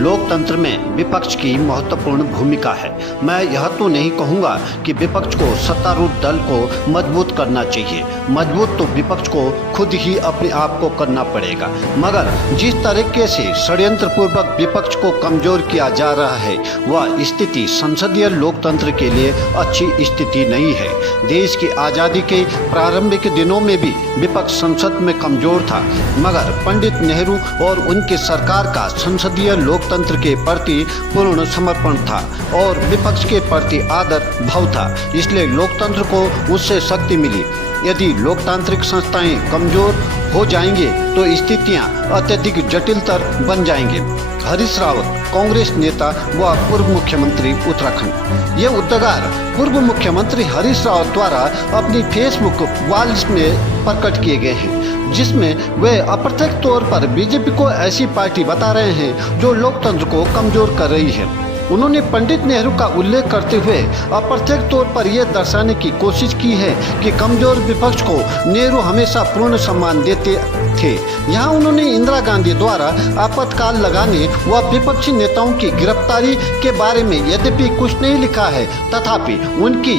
लोकतंत्र में विपक्ष की महत्वपूर्ण भूमिका है। मैं यह तो नहीं कहूँगा कि विपक्ष को सत्तारूढ़ दल को मजबूत करना चाहिए। मजबूत तो विपक्ष को खुद ही अपने आप को करना पड़ेगा, मगर जिस तरीके से षड्यंत्रपूर्वक विपक्ष को कमजोर किया जा रहा है वह स्थिति संसदीय लोकतंत्र के लिए अच्छी स्थिति नहीं है। देश की आज़ादी के प्रारंभिक दिनों में भी विपक्ष संसद में कमजोर था, मगर पंडित नेहरू और उनकी सरकार का संसदीय लोकतंत्र के प्रति पूर्ण समर्पण था और विपक्ष के प्रति आदर भाव था, इसलिए लोकतंत्र को उससे शक्ति मिली। यदि लोकतांत्रिक संस्थाएं कमजोर हो जाएंगे तो स्थितियां अत्यधिक जटिलतर बन जाएंगे। हरीश रावत, कांग्रेस नेता व पूर्व मुख्यमंत्री उत्तराखंड। ये उद्गार पूर्व मुख्यमंत्री हरीश रावत द्वारा अपनी फेसबुक वॉल्स में प्रकट किए गए हैं, जिसमें वे अप्रत्यक्ष तौर पर बीजेपी को ऐसी पार्टी बता रहे हैं जो लोकतंत्र को कमजोर कर रही है। उन्होंने पंडित नेहरू का उल्लेख करते हुए अप्रत्यक्ष तौर पर यह दर्शाने की कोशिश की है कि कमजोर विपक्ष को नेहरू हमेशा पूर्ण सम्मान देते थे। यहाँ उन्होंने इंदिरा गांधी द्वारा आपातकाल लगाने व विपक्षी नेताओं की गिरफ्तारी के बारे में यद्यपि कुछ नहीं लिखा है, तथापि उनकी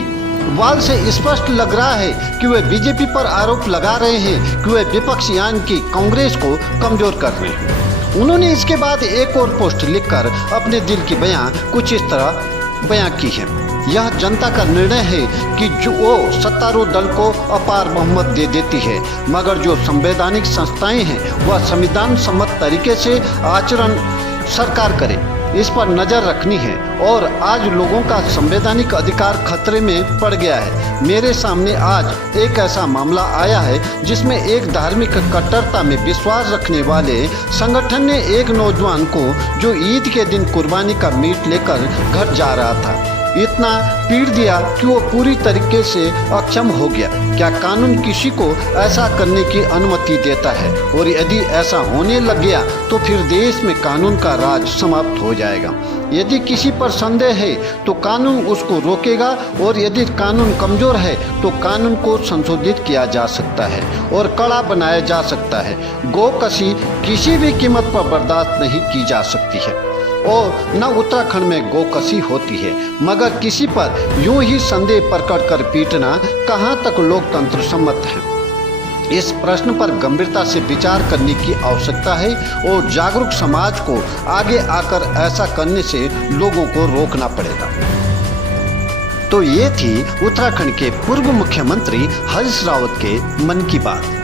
वाल से स्पष्ट लग रहा है कि वे बीजेपी पर आरोप लगा रहे हैं कि वे विपक्ष यानी कि कांग्रेस को कमजोर कर रहे हैं। उन्होंने इसके बाद एक और पोस्ट लिखकर अपने दिल की बयां कुछ इस तरह बयां की है। यह जनता का निर्णय है कि जो वो सत्तारूढ़ दल को अपार बहुमत दे देती है, मगर जो संवैधानिक संस्थाएं हैं वह संविधान सम्मत तरीके से आचरण सरकार करे, इस पर नजर रखनी है। और आज लोगों का संवैधानिक अधिकार खतरे में पड़ गया है। मेरे सामने आज एक ऐसा मामला आया है जिसमें एक धार्मिक कट्टरता में विश्वास रखने वाले संगठन ने एक नौजवान को जो ईद के दिन कुर्बानी का मीट लेकर घर जा रहा था, इतना पीट दिया कि वो पूरी तरीके से अक्षम हो गया। क्या कानून किसी को ऐसा करने की अनुमति देता है? और यदि ऐसा होने लग गया तो फिर देश में कानून का राज समाप्त हो जाएगा। यदि किसी पर संदेह है तो कानून उसको रोकेगा, और यदि कानून कमजोर है तो कानून को संशोधित किया जा सकता है और कड़ा बनाया जा सकता है। गोकशी किसी भी कीमत पर बर्दाश्त नहीं की जा सकती है और न उत्तराखंड में गोकशी होती है, मगर किसी पर यूं ही संदेह प्रकट कर पीटना कहां तक लोकतंत्र सम्मत है? इस प्रश्न पर गंभीरता से विचार करने की आवश्यकता है और जागरूक समाज को आगे आकर ऐसा करने से लोगों को रोकना पड़ेगा। तो ये थी उत्तराखंड के पूर्व मुख्यमंत्री हरीश रावत के मन की बात।